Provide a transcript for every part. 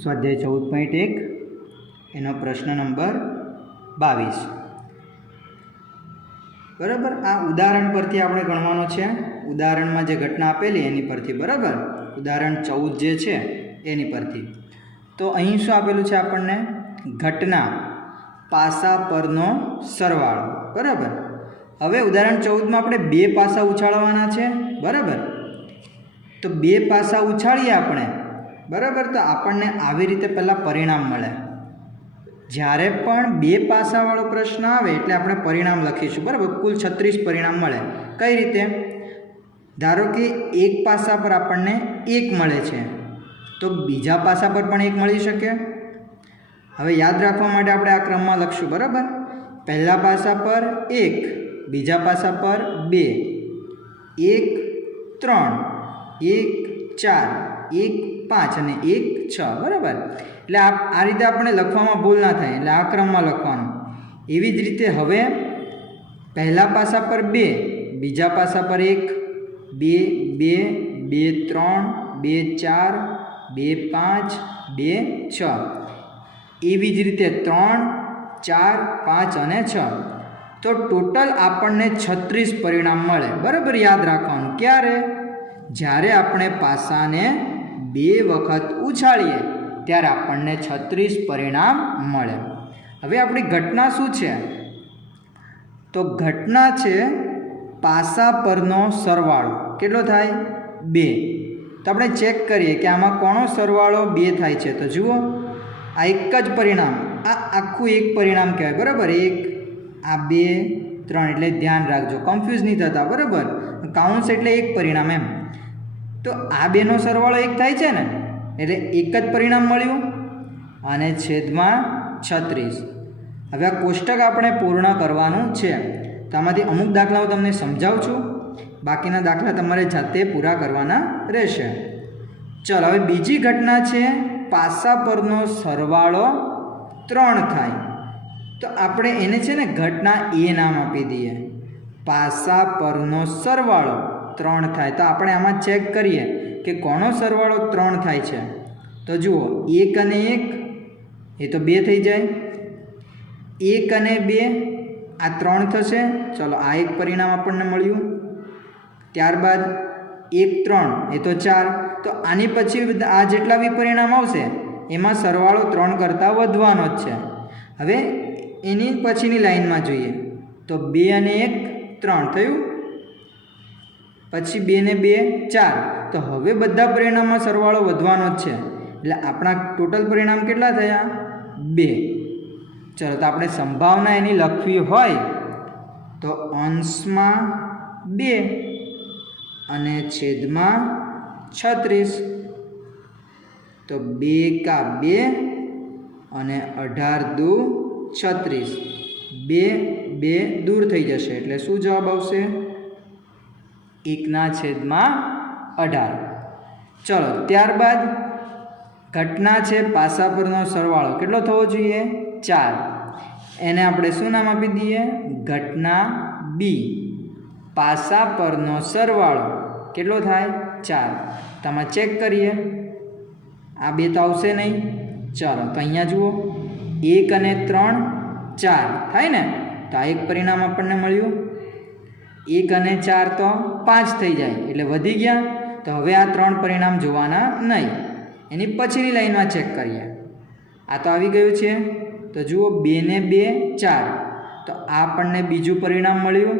સ્વાધ્યાય 14.1 એનો પ્રશ્ન નંબર 22 બરાબર। આ ઉદાહરણ પરથી આપણે ગણવાનો છે। ઉદાહરણમાં જે ઘટના આપેલી એની પરથી, બરાબર। ઉદાહરણ 14 જે છે એની પરથી। તો અહીં શું આપેલું છે આપણને? ઘટના પાસા પરનો સરવાળો, બરાબર। હવે ઉદાહરણ 14માં આપણે બે પાસા ઉછાળવાના છે, બરાબર। તો બે પાસા ઉછાળીએ આપણે, બરાબર। તો આપણને આવી રીતે પહેલાં પરિણામ મળે। જ્યારે પણ બે પાસાવાળો પ્રશ્ન આવે એટલે આપણે પરિણામ લખીશું, બરાબર। કુલ 36 પરિણામ મળે। કઈ રીતે? ધારો કે એક પાસા પર આપણને 1 મળે છે, તો બીજા પાસા પર પણ 1 મળી શકે। હવે યાદ રાખવા માટે આપણે આ ક્રમમાં લખશું, બરાબર। પહેલા પાસા પર 1, બીજા પાસા પર 2, 1 3, 1 4, 1 5 અને 1 6, બરાબર। એટલે આ રીતે આપણે લખવામાં ભૂલ ના થાય, એટલે આ ક્રમમાં લખવાનું। એવી જ રીતે હવે પહેલા પાસા પર 2, બીજા પાસા પર 1, 2 2 2 3 2 4 2 5 2 6, એવી જ રીતે 3 4 5 અને 6, તો ટોટલ આપણને 36 પરિણામ મળે, બરાબર। યાદ રાખવાનું ક્યારે? જ્યારે આપણે પાસાને 2 વખત ઉછાળીએ ત્યારે આપણને 36 પરિણામ મળે। હવે આપણી ઘટના શું છે? તો ઘટના છે પાસા પરનો સરવાળો। કેટલો થાય? 2। તો આપણે ચેક કરીએ કે આમાં કોનો સરવાળો 2 થાય છે। તો જુઓ, આ એક જ પરિણામ, આ આખું એક પરિણામ કહેવાય, બરાબર। 1 આ 2 3, એટલે ધ્યાન રાખજો, કન્ફ્યુઝ નહીં થતા, બરાબર। કાઉન્સ એટલે એક પરિણામ એમ। તો આ બેનો સરવાળો 1 થાય છે ને, એટલે એક જ પરિણામ મળ્યું અને છેદમાં 36। હવે આ કોષ્ટક આપણે પૂર્ણ કરવાનું છે। તો આમાંથી અમુક દાખલાઓ તમને સમજાવું છું, બાકીના દાખલા તમારે જાતે પૂરા કરવાના રહેશે। ચાલો, હવે બીજી ઘટના છે પાસા પરનો સરવાળો 3 થાય। તો આપણે એને છે ને ઘટના એ નામ આપી દઈએ। પાસા પરનો સરવાળો 3 થાય। તો આપણે આમાં ચેક કરીએ કે કોનો સરવાળો 3 થાય છે। તો જુઓ, 1 અને 1 એ તો 2 થઈ જાય, 1 અને 2 આ 3 થશે। ચલો, આ એક પરિણામ આપણને મળ્યું। ત્યારબાદ 1 3 એ તો 4। તો આની પછી આ જેટલા બી પરિણામ આવશે એમાં સરવાળો 3 કરતાં વધવાનો જ છે। હવે એની પછીની લાઈનમાં જોઈએ તો 2 અને 1 3 થયું, પછી 2 ને 2 4। તો હવે બધા પરિણામમાં સરવાળો વધવાનો જ છે, એટલે આપણા ટોટલ પરિણામ કેટલા થયા? 2। ચલો, તો આપણે સંભાવના એની લખવી હોય તો અંશમાં 2 અને છેદમાં 36। તો 2 કા 2 અને 18 દુ 36, 2 2 દૂર થઈ જશે, એટલે શું જવાબ આવશે? 1/18। ચલો, ત્યારબાદ ઘટના છે પાસા પરનો સરવાળો કેટલો થવો જોઈએ? 4। એને આપણે શું નામ આપી દઈએ? ઘટના બી। પાસા પરનો સરવાળો કેટલો થાય? 4। તમે ચેક કરીએ, આ 2 તો આવશે નહીં। ચાલો, તો અહીંયા જુઓ, 1 અને 3 4 થાય ને, તો આ એક પરિણામ આપણને મળ્યું। 1 અને 4 તો 5 થઈ જાય, એટલે વધી ગયા। તો હવે આ 3 પરિણામ જોવાના નહીં, એની પછીની લાઈનમાં ચેક કરીએ। આ તો આવી ગયું છે। તો જુઓ, 2 ને 2 4, તો આ આપણને બીજું પરિણામ મળ્યું।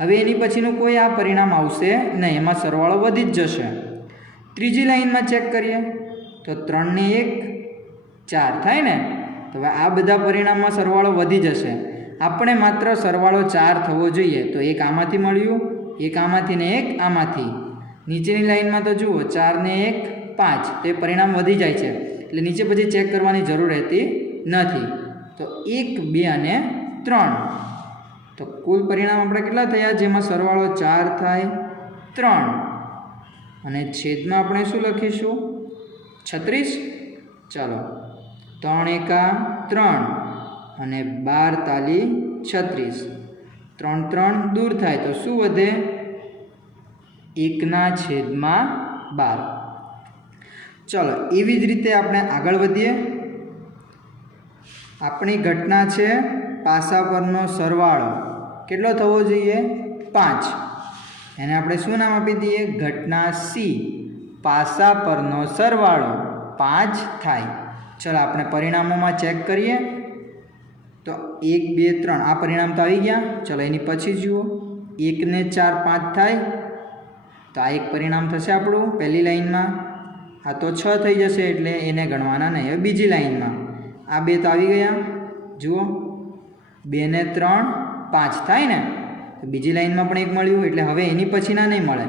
હવે એની પછીનું કોઈ આ પરિણામ આવશે નહીં, એમાં સરવાળો વધી જ જશે। ત્રીજી લાઈનમાં ચેક કરીએ તો 3 ને 1 4 થાય ને, તો હવે આ બધા પરિણામમાં સરવાળો વધી જશે। આપણે માત્ર સરવાળો 4 થવો જોઈએ, તો એક આમાંથી મળ્યું, એક આમાંથી ને એક આમાંથી। નીચેની લાઈનમાં તો જુઓ, 4 ને 1 5, તો એ પરિણામ વધી જાય છે, એટલે નીચે પછી ચેક કરવાની જરૂર રહેતી નથી। તો 1 2 અને 3, તો કુલ પરિણામ આપણે કેટલા થયા જેમાં સરવાળો 4 થાય? 3, અને છેદમાં આપણે શું લખીશું? 36। ચાલો, 3 એકા 3 અને 12 તાલી 36, 3 3 દૂર થાય, તો શું વધે? 1/12। ચલો એવી જ રીતે આપણે આગળ વધીએ. આપણી ઘટના છે પાસા પરનો સરવાળો કેટલો થવો જોઈએ? 5. એને આપણે શું નામ આપી દઈએ? ઘટના સી. પાસા પરનો સરવાળો 5 થાય. ચલો આપણે પરિણામોમાં ચેક કરીએ. તો 1 2 3 આ પરિણામ તો આવી ગયા. ચલો એની પછી જુઓ, 1 ને 4 5 થાય. તો આ એક પરિણામ થશે આપણું પહેલી લાઈનમાં. આ તો 6 થઈ જશે એટલે એને ગણવાના નહીં. હવે બીજી લાઈનમાં આ 2 તો આવી ગયા. જુઓ 2 ને 3 5 થાય ને. તો બીજી લાઈનમાં પણ 1 મળ્યું એટલે હવે એની પછીના નહીં મળે.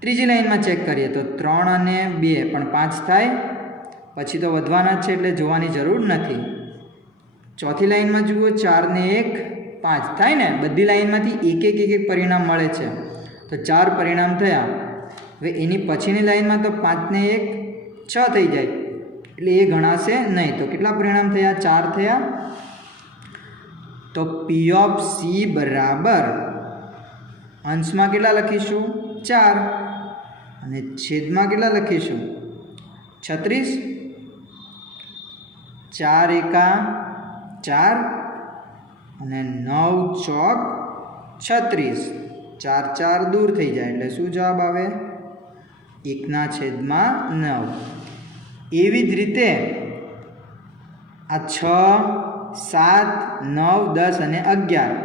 ત્રીજી લાઈનમાં ચેક કરીએ તો 3 અને 2 પણ 5 થાય. પછી તો વધવાના જ છે એટલે જોવાની જરૂર નથી. ચોથી લાઈનમાં જુઓ 4 ને 1 5 થાય ને. બધી લાઈનમાંથી એક પરિણામ મળે છે. તો 4 પરિણામ થયા. હવે એની પછીની લાઈનમાં તો 5 ને 1 6 થઈ જાય એટલે એ ગણાશે નહીં. તો કેટલા પરિણામ થયા? 4 થયા. તો પી ઓફ સી બરાબર અંશમાં કેટલા લખીશું? 4 અને છેદમાં કેટલા લખીશું? 36. 4 એકા 4 અને 9 ચોક 36. 4 4 દૂર થઈ જાય એટલે શું જવાબ આવે? 1/9. એવી જ રીતે આ 6 7 9 10 અને 11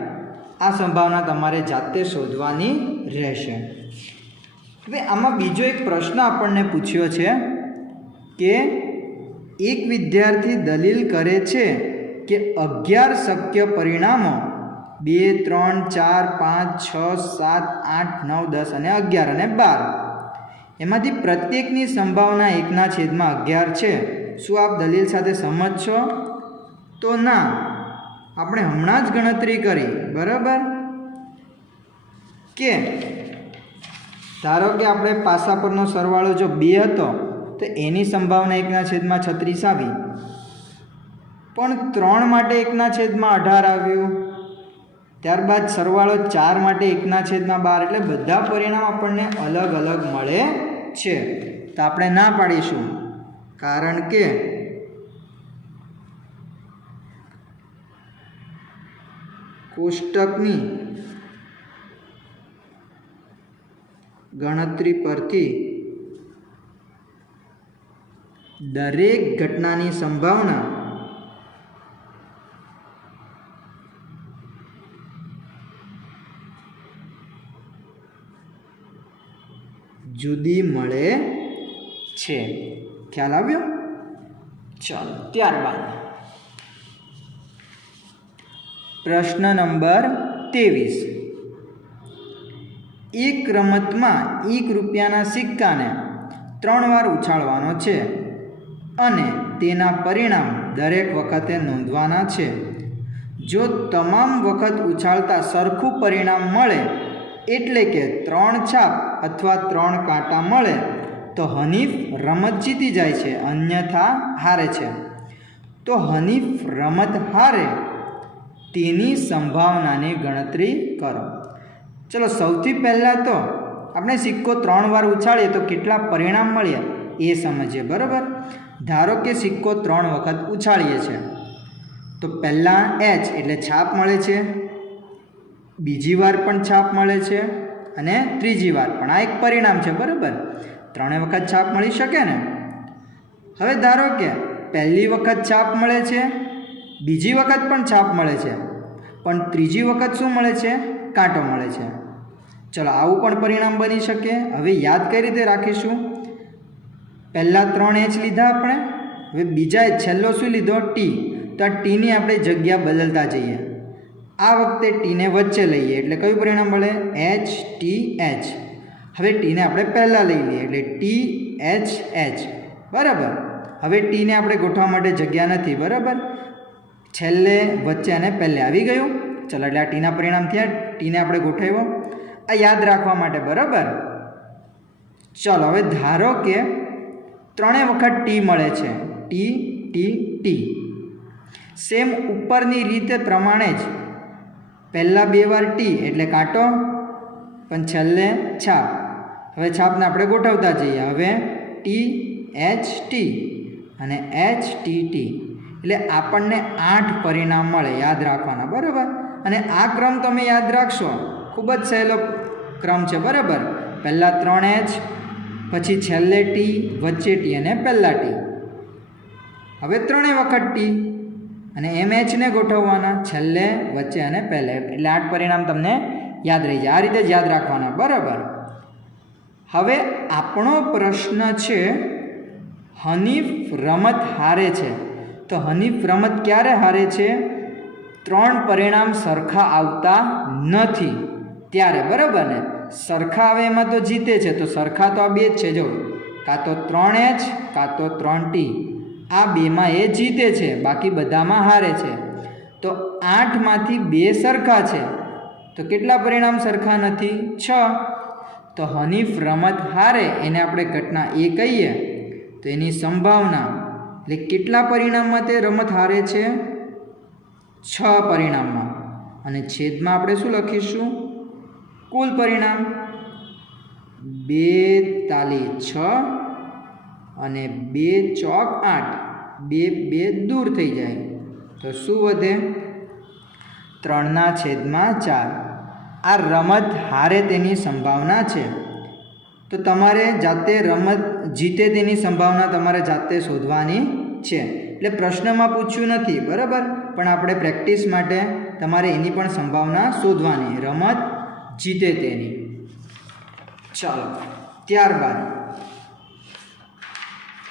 આ સંભાવના તમારે જાતે શોધવાની રહેશે. હવે આમાં બીજો એક પ્રશ્ન આપણને પૂછ્યો છે કે એક વિદ્યાર્થી દલીલ કરે છે કે 11 શક્ય પરિણામો 2 3 4 5 6 7 8 9 10 અને 11 અને 12 એમાંથી પ્રત્યેકની સંભાવના 1/11 છે. શું આપ દલીલ સાથે સંમત છો? તો ના, આપણે હમણાં જ ગણતરી કરી બરાબર કે ધારો કે આપણે પાસા પરનો સરવાળો જો 2 હતો તો એની સંભાવના 1/36 આવી. પણ 3 માટે 1/18 આવ્યું. ત્યારબાદ સરવાળો 4 માટે 1/12 એટલે બધા પરિણામ આપણને અલગ અલગ મળે છે. તો આપણે ના પાડીશું કારણ કે કોષ્ટકની ગણતરી પરથી દરેક ઘટનાની સંભાવના જુદી મળે છે. ખ્યાલ આવ્યો? ચાલો ત્યારબાદ પ્રશ્ન નંબર 23. એક રમતમાં 1 રૂપિયાના સિક્કાને 3 વાર ઉછાળવાનો છે અને તેના પરિણામ દરેક વખતે નોંધવાના છે. જો તમામ વખત ઉછાળતા સરખું પરિણામ મળે એટલે કે 3 છાપ અથવા 3 કાંટા મળે તો હનીફ રમત જીતી જાય છે, અન્યથા હારે છે. તો હનીફ રમત હારે તેની સંભાવનાની ગણતરી કરો. ચલો સૌથી પહેલાં તો આપણે સિક્કો 3 વાર ઉછાળીએ તો કેટલા પરિણામ મળ્યા એ સમજીએ બરાબર. ધારો કે સિક્કો 3 વખત ઉછાળીએ છીએ તો પહેલાં એચ એટલે છાપ મળે છે, બીજી વાર પણ છાપ મળે છે અને ત્રીજી વાર પણ. આ એક પરિણામ છે બરાબર. 3 વખત છાપ મળી શકે ને. હવે ધારો કે પહેલી વખત છાપ મળે છે, બીજી વખત પણ છાપ મળે છે, પણ ત્રીજી વખત શું મળે છે? કાંટો મળે છે. ચલો આવું પણ પરિણામ બની શકે. હવે યાદ કઈ રીતે રાખીશું? પહેલાં 3 એચ લીધા આપણે, હવે બીજા છેલ્લો શું લીધો? ટી. તો આ ટીની આપણે જગ્યા બદલતા જઈએ. આ વખતે ટીને વચ્ચે લઈએ એટલે કયું પરિણામ મળે? H T H. હવે ટીને આપણે પહેલાં લઈ લઈએ એટલે ટી એચ એચ બરાબર. હવે ટીને આપણે ગોઠવવા માટે જગ્યા નથી બરાબર. છેલ્લે વચ્ચે અને પહેલે આવી ગયું. ચલો એટલે આ ટીના પરિણામ થયા. ટીને આપણે ગોઠવ્યો આ યાદ રાખવા માટે બરાબર. ચલો હવે ધારો કે 3 વખત ટી મળે છે. T T T. સેમ ઉપરની રીતે પ્રમાણે જ પહેલાં 2 વાર ટી એટલે કાંટો, પણ છેલ્લે છાપ. હવે છાપને આપણે ગોઠવતા જઈએ. હવે ટી HT અને HTT. એટલે આપણને 8 પરિણામ મળે, યાદ રાખવાના, બરાબર. અને આ ક્રમ તમે યાદ રાખશો, ખૂબ જ સહેલો ક્રમ છે, બરાબર. પહેલાં 3H, પછી છેલ્લે T, વચ્ચે T અને પહેલાં T. હવે 3 વખત T અને એમ Hને ગોઠવવાના છેલ્લે, વચ્ચે અને પહેલે, એટલે 8 પરિણામ તમને યાદ રહી જાય. આ રીતે જ યાદ રાખવાના, બરાબર. હવે આપણો પ્રશ્ન છે, હનીફ રમત હારે છે. તો હનીફ રમત ક્યારે હારે છે? 3 પરિણામ સરખા આવતા નથી ત્યારે, બરાબર ને. સરખા આવે એમાં તો જીતે છે, તો સરખા તો આ બે જ છે. જો, કાં તો 3H કાં તો 3T, આ બેમાં એ જીતે છે, બાકી બધામાં હારે છે. તો 8માંથી 2 સરખા છે, તો કેટલા પરિણામ સરખા નથી? 6. તો હનીફ રમત હારે એને આપણે ઘટના A કહીએ, તો એની સંભાવના એટલે કેટલા પરિણામમાં તે રમત હારે છે? 6 પરિણામમાં. અને છેદમાં આપણે શું લખીશું? કુલ પરિણામ 2 તાલી 6 અને 2 ચોક 8, 2 દૂર થઈ જાય, તો શું વધે? 3/4. આ રમત હારે તેની સંભાવના છે. તો તમારે જાતે રમત જીતે તેની સંભાવના તમારે જાતે શોધવાની છે. એટલે પ્રશ્નમાં પૂછ્યું નથી, બરાબર, પણ આપણે પ્રેક્ટિસ માટે તમારે એની પણ સંભાવના શોધવાની, રમત જીતે તેની. ચાલો, ત્યારબાદ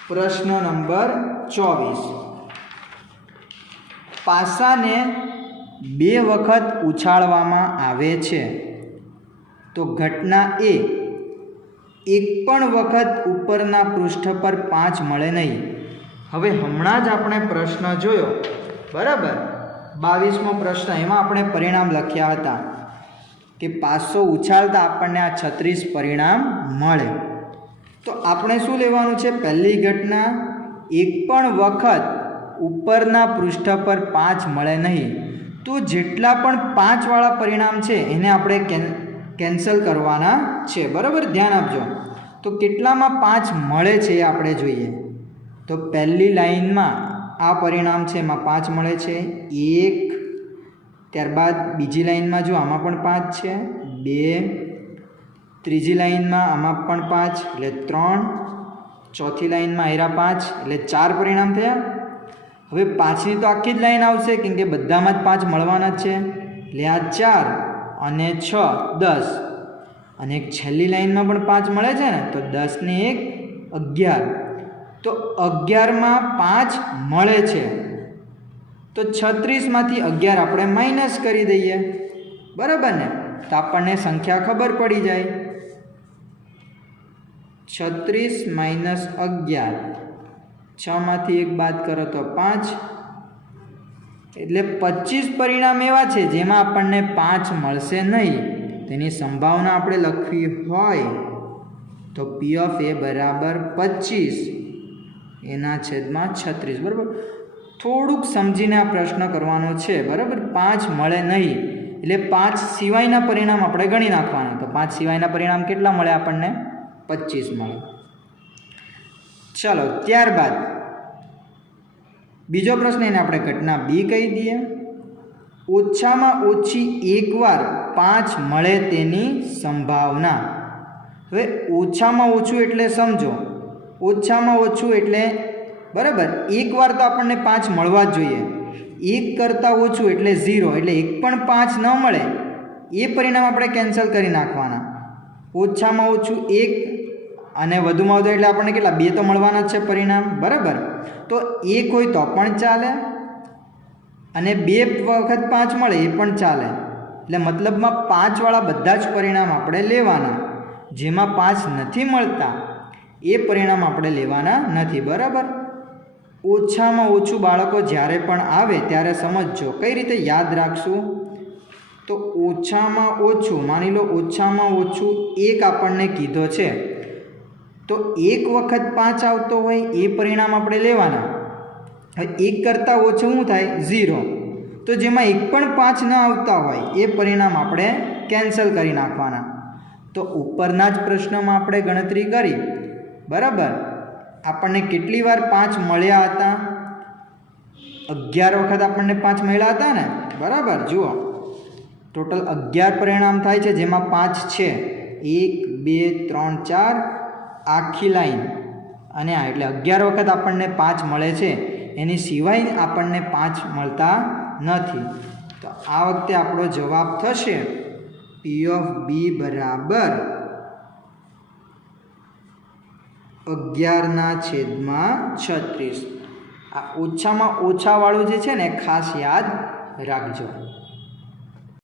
પ્રશ્ન નંબર 24. પાસાને 2 વખત ઉછાળવામાં આવે છે, તો ઘટના A એક પણ વખત ઉપરના પૃષ્ઠ પર 5 મળે નહીં. હવે હમણાં જ આપણે પ્રશ્ન જોયો, બરાબર, 22મો પ્રશ્ન, એમાં આપણે પરિણામ લખ્યા હતા કે પાસો ઉછાળતા આપણને આ 36 પરિણામ મળે. તો આપણે શું લેવાનું છે? પહેલી ઘટના, એક પણ વખત ઉપરના પૃષ્ઠ પર 5 મળે નહીં. તો જેટલા પણ 5 વાળા પરિણામ છે એને આપણે કેન્સલ કરવાના છે, બરાબર. ધ્યાન આપજો. તો કેટલામાં 5 મળે છે એ આપણે જોઈએ. તો પહેલી લાઈનમાં આ પરિણામ છે, એમાં 5 મળે છે, 1. ત્યારબાદ બીજી લાઈનમાં જો આમાં પણ 5 છે, 2. ત્રીજી લાઈનમાં આમાં પણ 5 એટલે 3. ચોથી લાઈનમાં એરા 5 એટલે 4 પરિણામ થયા. હવે પાછલી તો આખી જ લાઈન આવશે, કેમ કે બધામાં જ 5 મળવાના જ છે, એટલે આ 4 અને 6 10. અને એક છેલ્લી લાઈનમાં પણ 5 મળે છે ને, તો 10 ને 1 11. તો 11માં 5 મળે છે, તો 36માંથી 11 આપણે માઇનસ કરી દઈએ, બરાબર ને. તો આપણને સંખ્યા ખબર પડી જાય. 36 માઇનસ 11, 6માંથી 1 બાદ કરો તો 5, એટલે 25 પરિણામ એવા છે જેમાં આપણને 5 મળશે નહીં. તેની સંભાવના આપણે લખવી હોય તો P of A બરાબર 25 એના છેદમાં 36, બરાબર. થોડુંક સમજીને આ પ્રશ્ન કરવાનો છે, બરાબર. 5 મળે નહીં એટલે 5 સિવાયના પરિણામ આપણે ગણી નાખવાના. તો 5 સિવાયના પરિણામ કેટલા મળે આપણને? 25 મળે. ચાલો, ત્યારબાદ બીજો પ્રશ્ન, એને આપણે ઘટના B કહી દઈએ. ઓછામાં ઓછી એકવાર 5 મળે તેની સંભાવના. હવે ઓછામાં ઓછું એટલે સમજો, ઓછામાં ઓછું એટલે, બરાબર, એકવાર તો આપણને 5 મળવા જ જોઈએ. 1 કરતાં ઓછું એટલે 0, એટલે 1 પણ 5 ન મળે એ પરિણામ આપણે કેન્સલ કરી નાખવાના. ઓછામાં ઓછું 1 અને વધુમાં વધુ એટલે આપણને કેટલા? 2 તો મળવાના જ છે પરિણામ, બરાબર. તો 1 હોય તો પણ ચાલે, અને 2 વખત 5 મળે એ પણ ચાલે. એટલે મતલબમાં 5 વાળા બધા જ પરિણામ આપણે લેવાના. જેમાં 5 નથી મળતા એ પરિણામ આપણે લેવાના નથી, બરાબર. ઓછામાં ઓછું બાળકો જ્યારે પણ આવે ત્યારે સમજજો કઈ રીતે યાદ રાખશું. તો ઓછામાં ઓછું, માની લો ઓછામાં ઓછું 1 આપણને કીધો છે, તો 1 વખત 5 આવતો હોય એ પરિણામ આપણે લેવાના. હવે 1 કરતાં ઓછું શું થાય? 0. તો જેમાં 1 પણ 5 ન આવતા હોય એ પરિણામ આપણે કેન્સલ કરી નાખવાના. તો ઉપરના જ પ્રશ્નમાં આપણે ગણતરી કરી, બરાબર. આપણને કેટલી વાર 5 મળ્યા હતા? 11 વખત આપણને 5 મળ્યા હતા ને, બરાબર. જુઓ ટોટલ 11 પરિણામ થાય છે, જેમાં 5 છે. 1 2 3 4 આખી લાઈન અને આ એટલે 11 વખત આપણને 5 મળે છે. એની સિવાય આપણને 5 મળતા નથી. તો આ વખતે આપણો જવાબ થશે P ઓફ B બરાબર 11/36. આ ઓછામાં ઓછાવાળું જે છે ને ખાસ યાદ રાખજો.